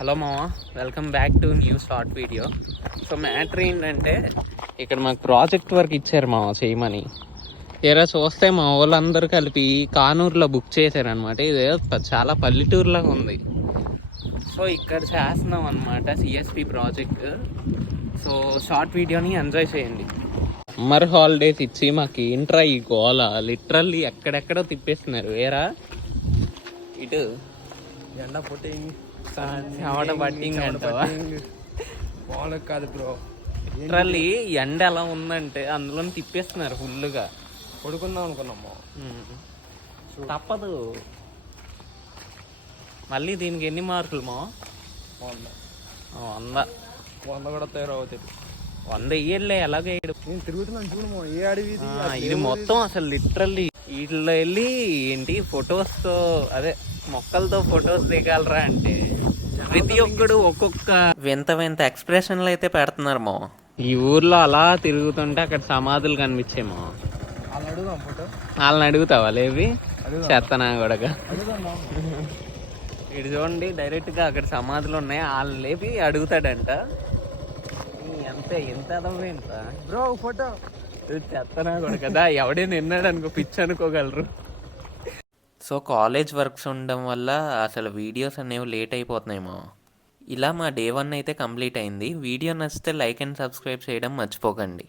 Hello మామ, welcome back to new short video. So matter ఏంటంటే ఇక్కడ మాకు ప్రాజెక్ట్ వర్క్ ఇచ్చారు మామ చేయమని. తీరా చూస్తే మా వాళ్ళందరూ కలిపి కానూరులో బుక్ చేశారనమాట. ఇది చాలా పల్లెటూరులాగా ఉంది. సో ఇక్కడ చేస్తున్నాం అనమాట సిఎస్పి ప్రాజెక్ట్. సో షార్ట్ వీడియోని ఎంజాయ్ చేయండి. సమ్మర్ హాలిడేస్ ఇచ్చి మాకు ఏంట్రా ఈ గోల, లిటరల్లీ ఎక్కడెక్కడో తిప్పేస్తున్నారు. వేరా ఇటు ఎండ పుట్టింగ్ చెమట పట్టింగ్ అంటావా? మామూలుగా కాదు బ్రో. లిటరల్లీ ఎండ ఎలా ఉందంటే అందులో తిప్పేస్తున్నారు ఫుల్గా. పడుకుందాం అనుకున్నాము, తప్పదు. మళ్ళీ దీనికి ఎన్ని మార్కులు మా? 100. 100 కూడా తయారవుతుంది. 100 ఇయ్యలే, ఎలాగే నేను తిరుగుతున్నాను చూడము. ఏ అడవి ఇది మొత్తం అసలు లిటరల్లీ వీటిలో వెళ్ళి ఏంటి ఫొటోస్తో, అదే మొక్కలతో ఫొటోస్ దిగాలరా అంటే ప్రతి ఒక్కడు ఒక్కొక్క వింత వింత ఎక్స్ప్రెషన్లు అయితే పెడుతున్నారు మా. ఈ ఊర్లో అలా తిరుగుతుంటే అక్కడ సమాధులు కనిపించేమో. వాళ్ళు అడుగుదాం ఫోటో. వాళ్ళని అడుగుతావా? లేవి చెత్తనా కూడా. అడుగుదాం. ఇటు చూడండి, డైరెక్ట్గా అక్కడ సమాధులు ఉన్నాయి. వాళ్ళని లేపి అడుగుతాడంట. అంతే, ఎంత అదవేంత బ్రో ఫోటో. చెత్తనా కూడా కదా, ఎవడైనా విన్నాడు అనుకో పిచ్చి అనుకోగలరు. సో కాలేజ్ వర్క్స్ ఉండడం వల్ల అసలు వీడియోస్ అనేవి లేట్ అయిపోతున్నాయేమో. ఇలా మా డే 1 అయితే కంప్లీట్ అయింది. వీడియో నచ్చితే లైక్ అండ్ సబ్స్క్రైబ్ చేయడం మర్చిపోకండి.